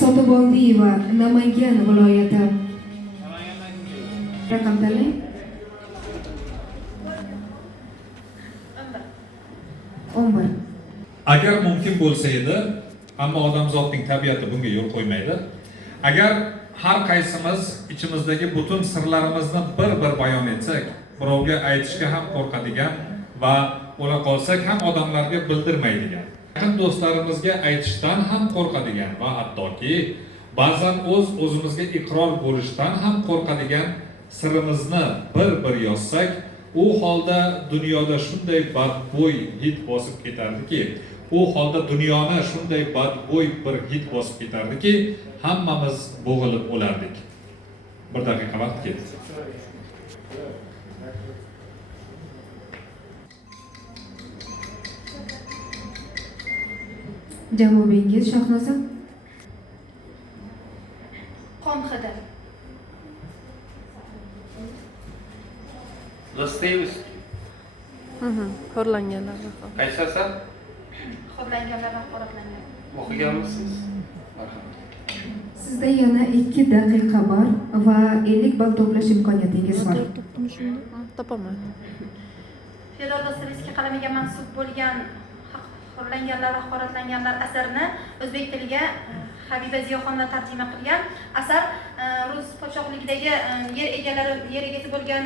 Sotiboldiyeva, Namangan viloyati. Raqam tanlang. 11. Agar mumkin bo'lsa edi, ammo odamzodning tabiati bunga yo'l qo'ymaydi. Agar har qaysimiz ichimizdagi butun sirlarimizni bir bayon etsak, birovga aytishga ham qo'rqadigan va o'la qolsak ham odamlarga bildirmaydigan, yaqin do'stlarimizga aytishdan ham qo'rqadigan va hattoki ba'zan o'zimizga iqror bo'lishdan ham qo'rqadigan sirimizni bir yozsak, u holda dunyoda shunday badbo'y hid bosib ketardiki, hid bosib ketardiki, hammamiz bo'g'ilib o'lardik. Bir daqiqa vaqt ketdi. Javobingiz Shahnoza? Qon hidi. Dostoyevskiy. Xo'rlanganlar. Qaysi asar? Xo'rlanganlar va qo'rqlanganlar. O'qiganmisiz? Marhamat. Sizda yana 2 daqiqa bor va 50 ball to'plash imkoniyatingiz bor. Topaman. Fyodor Dostoyevskiy qalamiga mansub bo'lgan Xo'rlanganlar va qo'rqlanganlar asarini o'zbek tiliga Habiba Ziyoxonova tarjima qilgan. Asar rus podshohligidagi yer egasi bo'lgan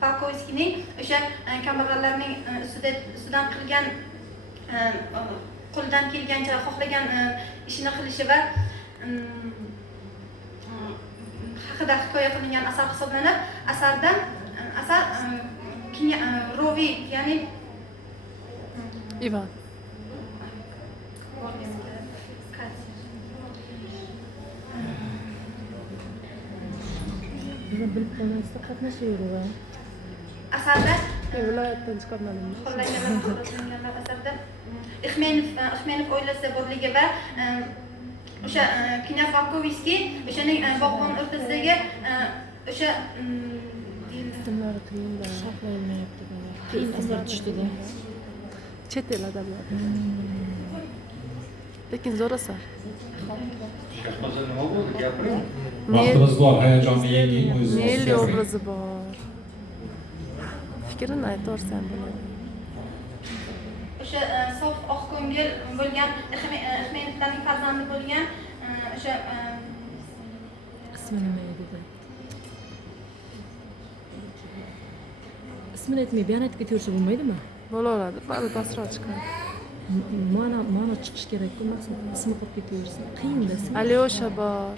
Polkovskiyning o'sha kambag'allarning ustidan qilgan qo'ldan kelgancha xohlagan ishini qilishi va haqida hikoya qilingan asar hisoblanib, asar Roviy, ya'ni Ivan. Asarda Viloyatdan chiqarmadim. Xo'rlanganlar asarda Ixmenov oilasi borligi va o'sha Knyaz Volkovskiy o'shaning bog'bon o'rtasidagi o'sha Ismlari tiyinda saqlanmayapti. Keyin asar tushdida. Chet el adabiyoti. Lekin zo'r asar. Shahnoza nima bo'ldi? Gapiring. Vaqtimiz bor, hayajonni yenging o'zingiz. Neli obrazi bor. Fikrini aytaversan bo'ladi. o'sha sof oq ko'ngil bo'lgan Ixmenovlarning farzandi bo'lgan o'sha ismi nima edi? Ismini aytmay, buyani aytib ketaversa bo'lmaydimi? Bo'laveradi, bari dastroq chiqadi. Ma'no chiqish kerak-ku, maqsad ismi qolib ketaversa. Qiyin-da. Alyosha bor.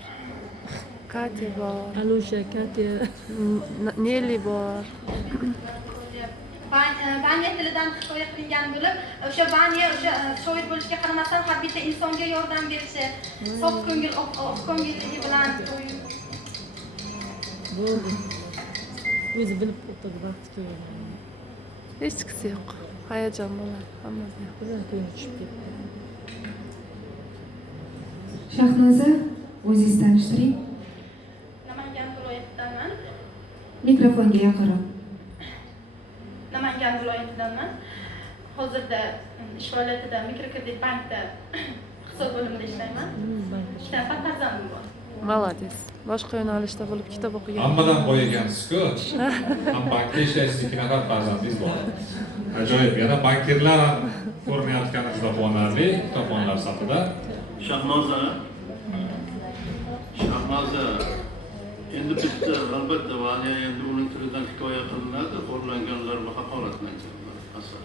Katya bor. Alyosha, Katya, Neli bor. Vanya tilidan hikoya qilingan bo'lib, o'sha Vanya o'sha shoir bo'lishga qaramasdan har bitta insonga yordam berishi, sof ko'ngil, oq ko'ngilligi bilan bo'ldi. O'zi bilib o'tadi vaqt to'yadi. Hech qisi yo'q. Hayajon bo'ladi hammada. Birdan ko'ngil tushib ketdi. Shahnoza, o'zingiz tanishtiring. Namangan viloyatidanman. Mikrofonga yaqinroq. Namangan viloyatidanman. Hozirda ish faoliyatida Mikrokredit bankda hisob bo'limida ishlayman. Ikkita farzandim bor. Молодец. Boshqa yo'nalishda bo'lib kitob o'qigan. Hammadan boyagansiz-ku. Ham bankda ishlaysiz, 2 nafar farzandingiz bor. Ajoyib, yana bankirlar ham ko'rinayotgani juda quvonarli kitobxonlar safida. Shahnoza. Endi bitta albatta Vanya endi uning tilidan hikoya qilinadi, xo'rlanganlar va haqoratlanganlar asar.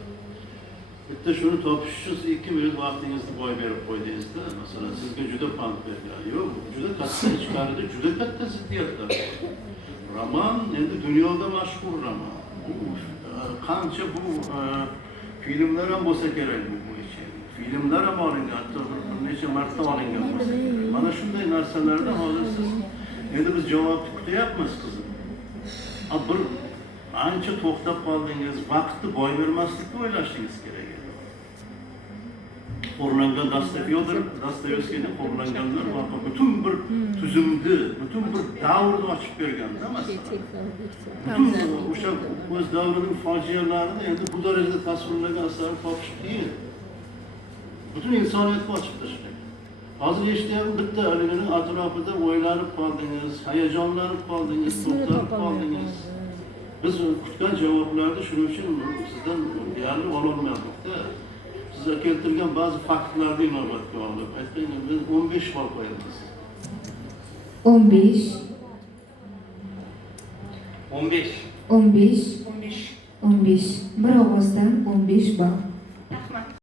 Bitta shuni topish uchun 2 minut vaqtingizni boy berib qo'ydingizda, masalan, sizga juda pand bergan. Yo'q, juda katta ichkarida juda katta ziddiyatlar. Roman endi dunyoda mashhur roman. Qancha bu filmlar ham bo'lsa kerak bu bo'yicha. Filmlar ham olingan, hatto bir necha marta olingan bo'lsa kerak. Mana shunday narsalarda hozir siz endi biz javobni kutyapmiz qizim. Bir ancha to'xtab qoldingiz, vaqtni boy bermaslikni o'ylashingiz kerak edi. Xo'rlangan Dostoyevskiyni xo'rlanganlar butun bir tuzumni, butun bir davrni ochib berganda masalan. Butun o'sha o'z davrining fojialarini endi bu darajada tasvirlagan asar topish qiyin. Butun insoniyatga ochib tashlagan. Hozir eshityapman, bitta haligining atrofida o'ylanib qoldingiz, hayajonlanib qoldingiz, ismini to'xtalib topolmayapman. qoldingiz. Biz kutgan javoblarni shuning uchun sizdan deyarli ololmadik-da. Siz keltirgan ba'zi faktlarni inobatga olib, aytaylik, biz 15 ball qo'yamiz. 15, 15. 15, 15. Bir ovozdan 15 ball.